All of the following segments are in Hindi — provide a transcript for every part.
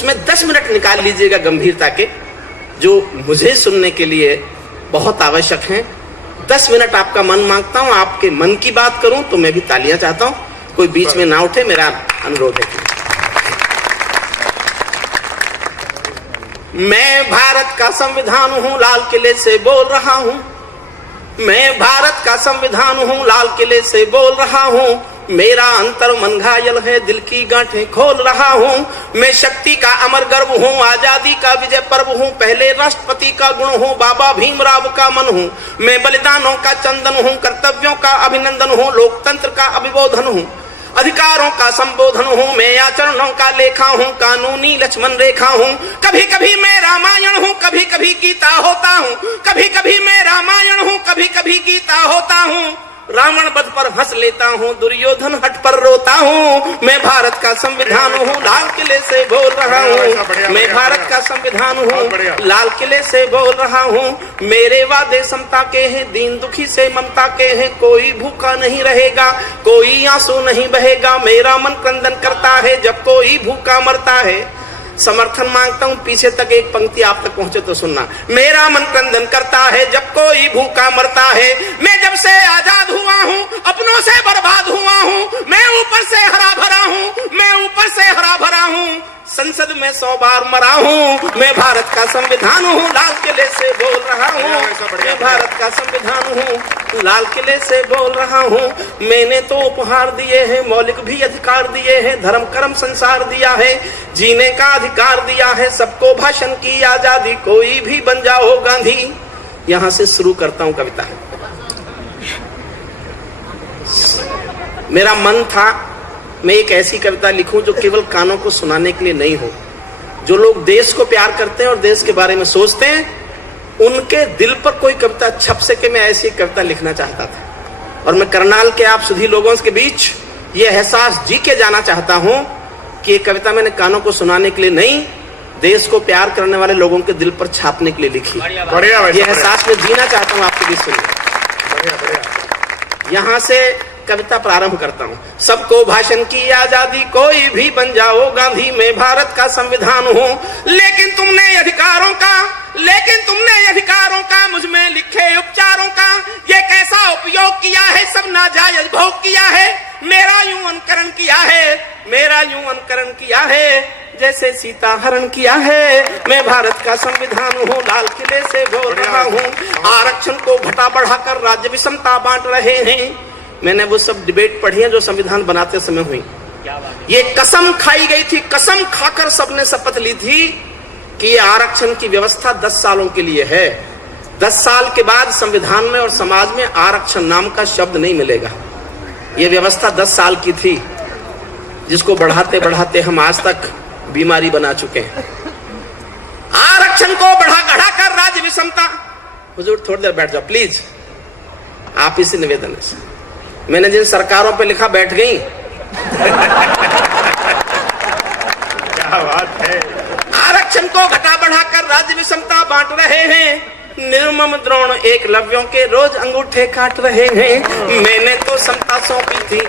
उसमें 10 मिनट निकाल लीजिएगा गंभीरता के, जो मुझे सुनने के लिए बहुत आवश्यक हैं। 10 मिनट आपका मन मांगता हूं, आपके मन की बात करूं तो मैं भी तालियां चाहता हूं, कोई बीच में ना उठे, मेरा अनुरोध है। मैं भारत का संविधान हूं, लाल किले से बोल रहा हूं। मैं भारत का संविधान हूं, लाल किले से बोल रहा हूं। मेरा अंतर मन घायल है, दिल की गांठें खोल रहा हूं। मैं शक्ति का अमर गर्व हूं, आजादी का विजय पर्व हूं। पहले राष्ट्रपति का गुण हूं, बाबा भीमराव का मन हूं। मैं बलिदानों का चंदन हूं, कर्तव्यों का अभिनंदन हूं। लोकतंत्र का अभिबोधन हूं, अधिकारों का संबोधन हूं। मैं आचरणों का लेखा हूं, कानूनी लक्ष्मण रेखा हूं। कभी कभी मैं रामायण हूं, कभी कभी गीता होता हूं। कभी कभी मैं रामायण हूं, कभी कभी गीता होता हूं। रावण वध पर हंस लेता हूं, दुर्योधन हट पर रोता हूं। मैं भारत का संविधान हूं, लाल किले से बोल रहा हूं। मैं भारत का संविधान हूं, लाल किले से बोल रहा हूं। मेरे वादे समता के हैं, दीन दुखी से ममता के हैं। कोई भूखा नहीं रहेगा, कोई आंसू नहीं बहेगा। मेरा मन क्रंदन करता है जब कोई भूखा मरता है। समर्थन मांगता हूं, पीछे तक एक पंक्ति आप तक पहुंचे तो सुनना। मेरा मन क्रंदन करता है जब कोई भूखा मरता है। मैं जब से आजाद हुआ हूं, अपनों से बर्बाद हुआ हूं। मैं ऊपर से हरा भरा हूं, मैं ऊपर से हरा भरा हूं। संसद में 100 बार मरा हूं। मैं भारत का संविधान हूं, लाल किले से बोल रहा हूं। मैं भारत का संविधान हूं, लाल किले से बोल रहा हूं। मैंने तो उपहार दिए हैं, मौलिक भी अधिकार दिए हैं। धर्म कर्म संसार दिया है, जीने का अधिकार दिया है। सबको भाषण की आजादी, कोई भी बन जाओ गांधी। यहां से शुरू करता हूं कविता। मेरा मन था मैं एक ऐसी कविता लिखूं जो केवल कानों को सुनाने के लिए नहीं हो। जो लोग देश को प्यार करते हैं और देश के बारे में सोचते हैं, उनके दिल पर कोई कविता छप सके, मैं ऐसी कविता लिखना चाहता था। और मैं करनाल के आप सभी लोगों के बीच ये एहसास जी के जाना चाहता हूं कि ये कविता मैंने कानों को सुनाने के लिए नहीं, देश को प्यार करने वाले लोगों के दिल पर छापने के लिए लिखी। ये एहसास मैं जीना चाहता हूं आपके बीच सुनिए। यहां से कविता प्रारंभ करता हूं। सबको भाषण की आजादी, कोई भी बन जाओ गांधी। मैं भारत का संविधान हूं, लेकिन तुमने अधिकारों का मुझ में लिखे उपचारों का ये कैसा उपयोग किया है। सब नाजायज भोग किया है, मेरा यूं अनुकरण किया है जैसे सीता हरण किया है। मैं भारत का संविधान हूँ, लाल किले से बोल रहा हूँ। आरक्षण को घटा बढ़ाकर राज्य विषमता बांट रहे हैं। मैंने वो सब डिबेट पढ़ी है जो संविधान बनाते समय हुई। ये कसम खाई गई थी, कसम खाकर सबने शपथ ली थी कि ये आरक्षण की व्यवस्था 10 सालों के लिए है। 10 साल के बाद संविधान में और समाज में आरक्षण नाम का शब्द नहीं मिलेगा। ये व्यवस्था 10 साल की थी, जिसको बढ़ाते बढ़ाते हम आज तक बीमारी बना चुके हैं। आरक्षण को बढ़ाकर राज्य विषमता। हुजूर थोड़ी देर बैठ जाओ प्लीज, आप इसी निवेदन से। मैंने जिन सरकारों पे लिखा बैठ गई। क्या बात है। आरक्षण को घटा बढ़ाकर राज्य विषमता बांट रहे हैं। निर्मम द्रोण एकलव्यों के रोज अंगूठे काट रहे हैं। मैंने तो समता सौंपी थी,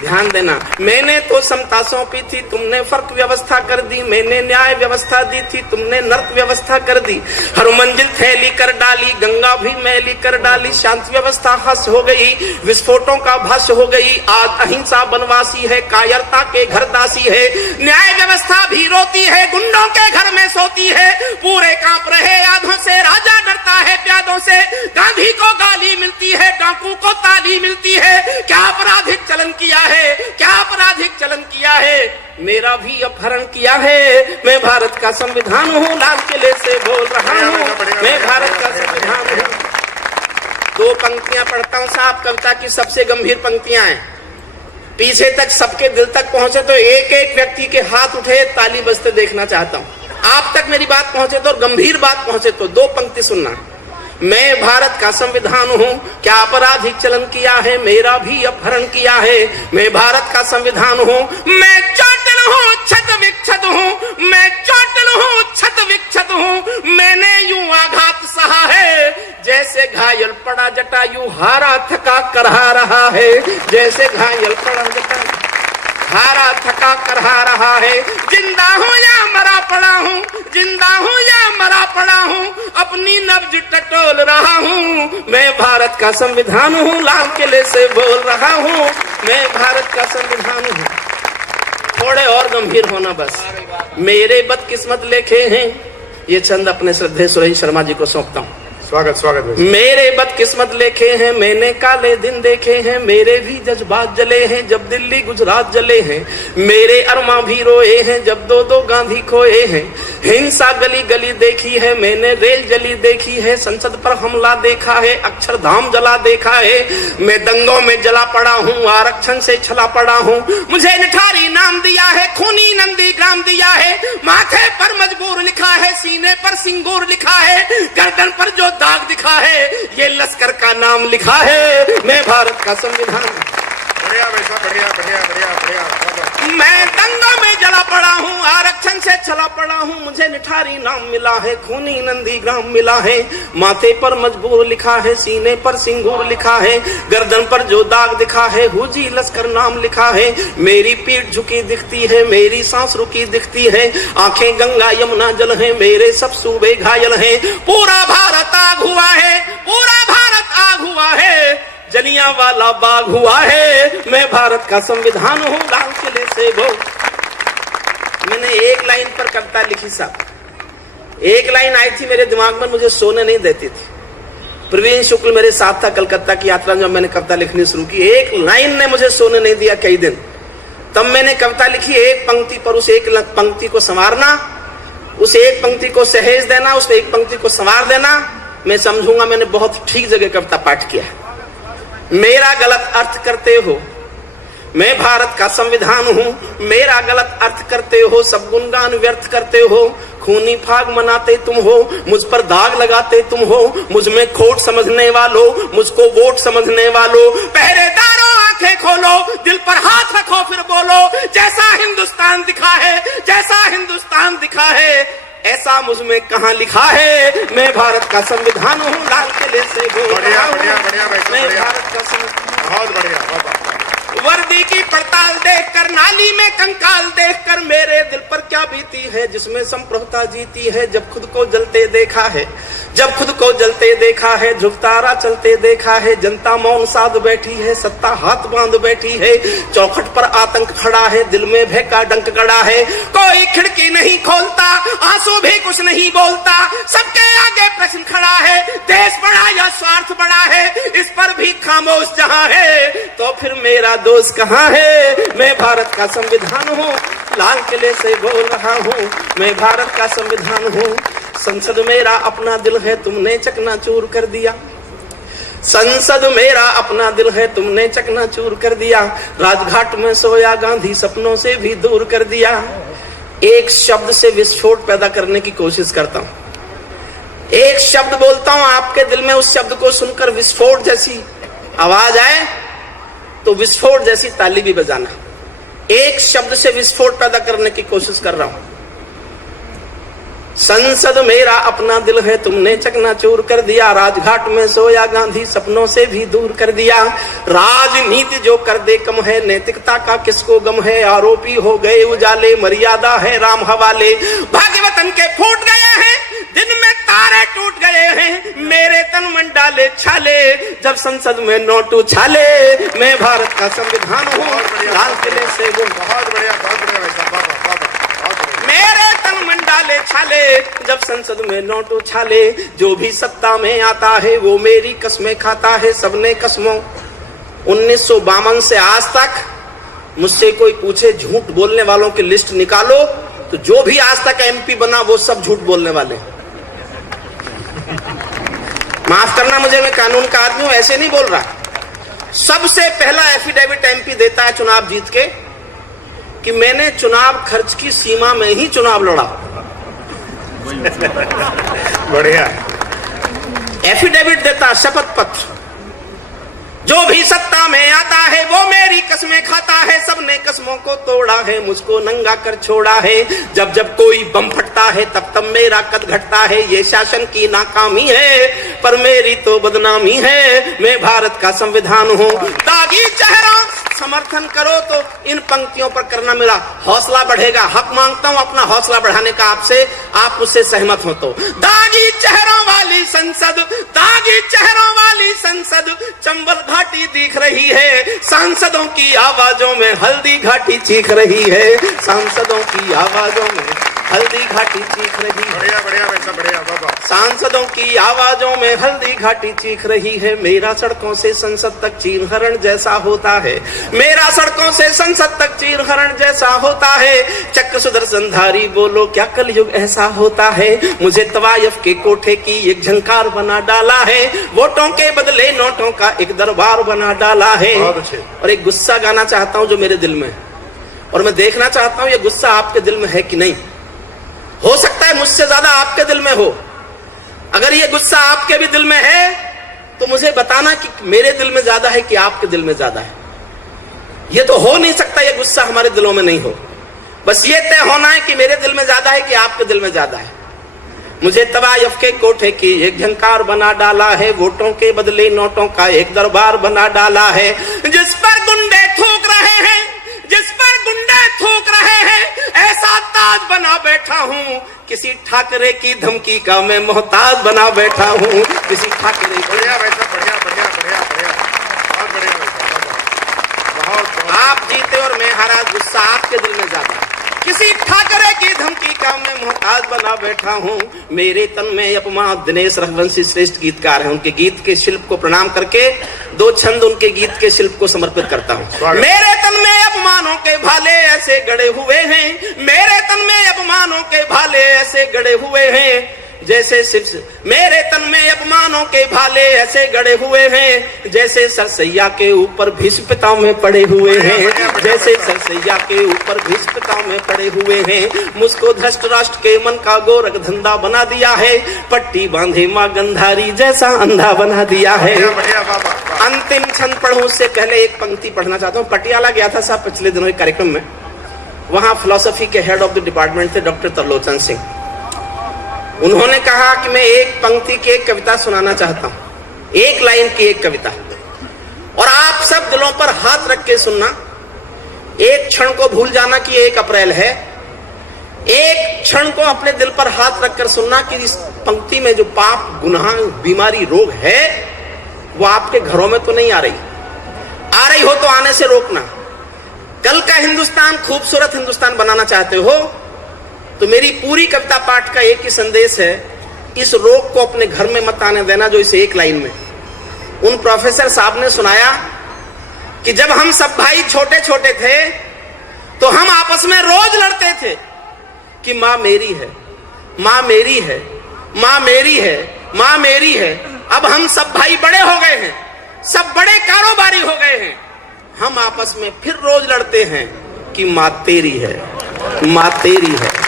ध्यान देना, मैंने तो समता सौंपी थी, तुमने फर्क व्यवस्था कर दी। मैंने न्याय व्यवस्था दी थी, तुमने नर्क व्यवस्था कर दी। हर मंजिल थैली कर डाली, गंगा भी मैली कर डाली। शांति व्यवस्था हंस हो गई, विस्फोटों का भाष्य हो गई। आज अहिंसा बनवासी है, कायरता के घर दासी है। न्याय व्यवस्था भी रोती है, गुंडों के घर में सोती है। पूरे कांप रहे आधों से, राजा डरता है प्यादों से। गांधी को गाली मिलती है, डाकू को ताली मिलती है। क्या आपराधिक चलन किया है, क्या आपराधिक चलन किया है। मेरा भी अपहरण किया है। मैं भारत का संविधान हूँ, लाल किले से बोल रहा हूँ। मैं भारत का संविधान हूँ। 2 पंक्तियां पढ़ता हूँ साहब, कविता की सबसे गंभीर पंक्तियां हैं। पीछे तक सबके दिल तक पहुंचे तो एक एक व्यक्ति के हाथ उठे, ताली बजते देखना चाहता हूँ। आप तक मेरी बात पहुंचे तो और गंभीर बात पहुंचे तो 2 पंक्ति सुनना। मैं भारत का संविधान हूँ, क्या आपराधिक चलन किया है, मेरा भी अपहरण किया है। मैं भारत का संविधान हूँ, मैं चोटिल हूँ, क्षत विक्षत हूँ। मैं चोटिल हूँ, क्षत विक्षत हूँ। मैंने यूं आघात सहा है, जैसे घायल पड़ा जटायु हारा थका करहा रहा है। जैसे घायल पड़ा जटायु हारा थका करहा रहा है। जिंदा हूँ या मरा अपनी नब्ज टटोल रहा हूँ। मैं भारत का संविधान हूँ, लाल किले से बोल रहा हूँ, मैं भारत का संविधान हूँ। थोड़े और गंभीर होना बस। मेरे बदकिस्मत लेखे हैं, ये छंद अपने श्रद्धेय सुरेश शर्मा जी को सौंपता हूँ। स्वागत स्वागत। मेरे बदकिस्मत लेखे हैं, मैंने काले दिन देखे हैं, मेरे भी जज्बात जले हैं जब दिल्ली गुजरात जले हैं, मेरे अरमा भी रोए हैं जब दो दो गांधी खोए हैं। हिंसा गली गली देखी है मैंने, रेल जली देखी है, संसद पर हमला देखा है, अक्षरधाम जला देखा है। मैं दंगों में जला पड़ा हूँ, आरक्षण से छला पड़ा हूँ। मुझे निठारी नाम दिया है, खूनी नंदी ग्राम दिया है, माथे पर मजबूर लिखा है, सीने पर सिंगूर लिखा है, गर्दन पर जो दाग दिखा है ये लश्कर का नाम लिखा है। मैं भारत का संविधान। बढ़िया वैसा, बढ़िया बढ़िया बढ़िया बढ़िया। मैं दंगों में जला पड़ा हूँ, आरक्षण से छला पड़ा हूँ। मुझे निठारी नाम मिला है, खूनी नंदी ग्राम मिला है, माथे पर मजबूर लिखा है, सीने पर सिंगूर लिखा है, गर्दन पर जो दाग दिखा है हुजी लश्कर नाम लिखा है। मेरी पीठ झुकी दिखती है, मेरी सांस रुकी दिखती है, आंखें गंगा यमुना जल है, मेरे सब सूबे घायल हैं। पूरा भारत आग हुआ है, पूरा भारत आग हुआ है, जलियांवाला बाग हुआ है। मैं भारत का संविधान हूँ, लाल किले से बोल। मैंने एक लाइन पर कविता लिखी साहब, एक लाइन आई थी मेरे दिमाग में, मुझे सोने नहीं देती थी। प्रवीण शुक्ल मेरे साथ था कलकत्ता की यात्रा, जब मैंने कविता लिखनी शुरू की, एक लाइन ने मुझे सोने नहीं दिया कई दिन। तब मैंने कविता लिखी, एक पंक्ति पर उस एक पंक्ति को संवारना, उस एक पंक्ति को सहेज देना, उस एक पंक्ति को संवार देना। मैं समझूंगा मैंने बहुत ठीक जगह कविता पाठ किया है। मेरा गलत अर्थ करते हो, मैं भारत का संविधान हूँ, मेरा गलत अर्थ करते हो, सब गुणगान व्यर्थ करते हो, खूनी फाग मनाते तुम हो, मुझ पर दाग लगाते तुम हो, मुझ में खोट समझने वालों, मुझको वोट समझने वालों। पहरेदारों आंखें खोलो, दिल पर हाथ रखो फिर बोलो, जैसा हिंदुस्तान दिखा है, जैसा हिंदुस्तान दिखा है, ऐसा मुझ में कहाँ लिखा है। मैं भारत का संविधान हूँ, लाल किले से बोल रहा हूँ, मैं भारत का संविधान। बहुत बढ़िया। वर्दी की पड़ताल देखकर, नाली में कंकाल देखकर, मेरे दिल पर क्या बीती है जिसमें संप्रभुता जीती है। जब खुद को जलते देखा है, जब खुद को जलते देखा है, ध्रुवतारा चलते देखा है, जनता मौन साध बैठी है, सत्ता हाथ बांध बैठी है, चौखट पर आतंक खड़ा है, दिल में भय का डंक गड़ा है, कोई खिड़की नहीं खोलता, आंसू भी कुछ नहीं बोलता, सबके आगे प्रश्न खड़ा है, देश बड़ा या स्वार्थ बड़ा है, इस पर भी खामोश जहां है, तो फिर मेरा दोस्त कहाँ है। मैं भारत का संविधान हूँ, लाल किले से बोल रहा हूँ, मैं भारत का संविधान हूँ। संसद मेरा अपना दिल है, तुमने चकनाचूर कर दिया, संसद मेरा अपना दिल है, तुमने चकनाचूर कर दिया, राजघाट में सोया गांधी सपनों से भी दूर कर दिया। एक शब्द से विस्फोट पैदा करने की कोशिश करता हूँ, एक शब्द बोलता हूँ, आपके दिल में उस शब्द को सुनकर विस्फोट जैसी आवाज आए तो विस्फोट जैसी ताली भी बजाना। एक शब्द से विस्फोट पैदा करने की कोशिश कर रहा हूं। संसद मेरा अपना दिल है, तुमने चकनाचूर कर दिया, राजघाट में सोया गांधी सपनों से भी दूर कर दिया। राजनीति जो कर दे कम है, नैतिकता का किसको गम है, आरोपी हो गए उजाले, मर्यादा है राम हवाले। भाग्यवतन के फूट गए हैं, दिन में तारे टूट गए हैं, मेरे तन मन डाले छाले, जब संसद में नोट उछाले। मैं भारत का संविधान हूँ, लाल किले से वो। बहुत बढ़िया मेरे तन मन डाले छाले, जब संसद में नोट उछाले, जो भी सत्ता में आता है वो मेरी कसमें खाता है, सबने कसमों। 1952 से आज तक मुझसे कोई पूछे झूठ बोलने वालों की लिस्ट निकालो, तो जो भी आज तक एमपी बना वो सब झूठ बोलने वाले। माफ करना मुझे, मैं कानून का आदमी हूं, ऐसे नहीं बोल रहा। सबसे पहला एफिडेविट एमपी देता है चुनाव जीत के कि मैंने चुनाव खर्च की सीमा में ही चुनाव लड़ा। बढ़िया। एफिडेविट देता, शपथ पत्र, जो भी सत्ता में आता है वो मेरी कसमें खाता है, सबने कसमों को तोड़ा है, मुझको नंगा कर छोड़ा है, जब जब कोई बम फटता है तब तब मेरा कद घटता है, ये शासन की नाकामी है पर मेरी तो बदनामी है। मैं भारत का संविधान हूँ, दागी चेहरा समर्थन करो तो इन पंक्तियों पर करना, मेरा हौसला बढ़ेगा। हक मांगता हूं अपना हौसला बढ़ाने का आपसे, आप उससे सहमत हो तो। दागी चेहरों वाली संसद, दागी चेहरों वाली संसद चंबल घाटी दिख रही है, सांसदों की आवाजों में हल्दी घाटी चीख रही है, सांसदों की आवाजों में हल्दी घाटी चीख रही है। बढ़िया बढ़िया वैसा बढ़िया बाबा। सांसदों की आवाजों में हल्दी घाटी चीख रही है, मेरा सड़कों से संसद तक चीरहरण जैसा होता है, मेरा सड़कों से संसद तक चीरहरण जैसा होता है। चक्र सुदर्शनधारी बोलो क्या कलयुग ऐसा होता है, मुझे तवायफ के कोठे की एक झंकार बना डाला है, वोटों के बदले नोटों का एक दरबार बना डाला है। बहुत अच्छे। और एक गुस्सा गाना चाहता हूं जो मेरे दिल में है, और मैं देखना चाहता हूं ये गुस्सा आपके दिल में है कि नहीं। हो सकता है मुझसे ज्यादा आपके दिल में हो। अगर ये गुस्सा आपके भी दिल में है तो मुझे बताना कि मेरे दिल में ज्यादा है कि आपके दिल में ज्यादा है। ये तो हो नहीं सकता ये गुस्सा हमारे दिलों में नहीं हो। बस ये तय होना है कि मेरे दिल में ज्यादा है कि आपके दिल में ज्यादा है। मुझे तवायफ के कोठे की एक झंकार बना डाला है, वोटों के बदले नोटों का एक दरबार बना डाला है। जिस पर गुंडे थूक रहे हैं, जिस पर गुंडे थूक रहे हैं, ऐसा ताज बना बैठा हूँ, किसी ठाकरे की धमकी का मैं मोहताज बना बैठा हूँ, किसी ठाकरे की। बढ़िया वैसा बढ़िया बढ़िया बढ़िया बढ़िया बहुत बढ़िया वैसा बहुत। आप जीते और मैं हारा, गुस्सा आपके दिल में ज्यादा है। किसी ठाकरे की धमकी का मैं मोहताज बना बैठा हूँ, मेरे तन में अपमान। दिनेश रघुवंशी श्रेष्ठ गीतकार हैं, उनके गीत के शिल्प को प्रणाम करके दो छंद उनके गीत के शिल्प को समर्पित करता हूँ। मेरे तन में अपमानों के भाले ऐसे गड़े हुए हैं, मेरे तन में अपमानों के भाले ऐसे गड़े हुए हैं, जैसे सिर्फ मेरे तन में अपमानों के भाले ऐसे गड़े हुए हैं, जैसे सरसैया के ऊपर भीष्म पिताओं में पड़े हुए हैं, जैसे सरसैया के ऊपर भीष्म पिताओं में पड़े हुए हैं। मुझको धृष्ट राष्ट्र के मन का गोरख धंधा बना दिया है, पट्टी बांधे माँ गंधारी जैसा अंधा बना दिया है। अंतिम छंद पढ़ूं उससे पहले एक पंक्ति पढ़ना चाहता हूँ। पटियाला गया था साहब पिछले दिनों एक कार्यक्रम में, वहां फिलोसफी के हेड ऑफ द डिपार्टमेंट थे डॉक्टर तरलोचन सिंह। उन्होंने कहा कि मैं एक पंक्ति की एक कविता सुनाना चाहता हूं, एक लाइन की एक कविता, और आप सब दिलों पर हाथ रख के सुनना। एक क्षण को भूल जाना कि 1 अप्रैल है, एक क्षण को अपने दिल पर हाथ रखकर सुनना कि इस पंक्ति में जो पाप, गुनाह, बीमारी, रोग है वो आपके घरों में तो नहीं आ रही हो तो आने से रोकना। कल का हिंदुस्तान खूबसूरत हिंदुस्तान बनाना चाहते हो तो मेरी पूरी कविता पाठ का एक ही संदेश है, इस रोग को अपने घर में मत आने देना जो इस एक लाइन में। उन प्रोफेसर साहब ने सुनाया कि जब हम सब भाई छोटे छोटे थे तो हम आपस में रोज लड़ते थे कि माँ मेरी है, माँ मेरी है, माँ मेरी है, माँ मेरी है। अब हम सब भाई बड़े हो गए हैं, सब बड़े कारोबारी हो गए हैं, हम आपस में फिर रोज लड़ते हैं कि माँ तेरी है, माँ तेरी है।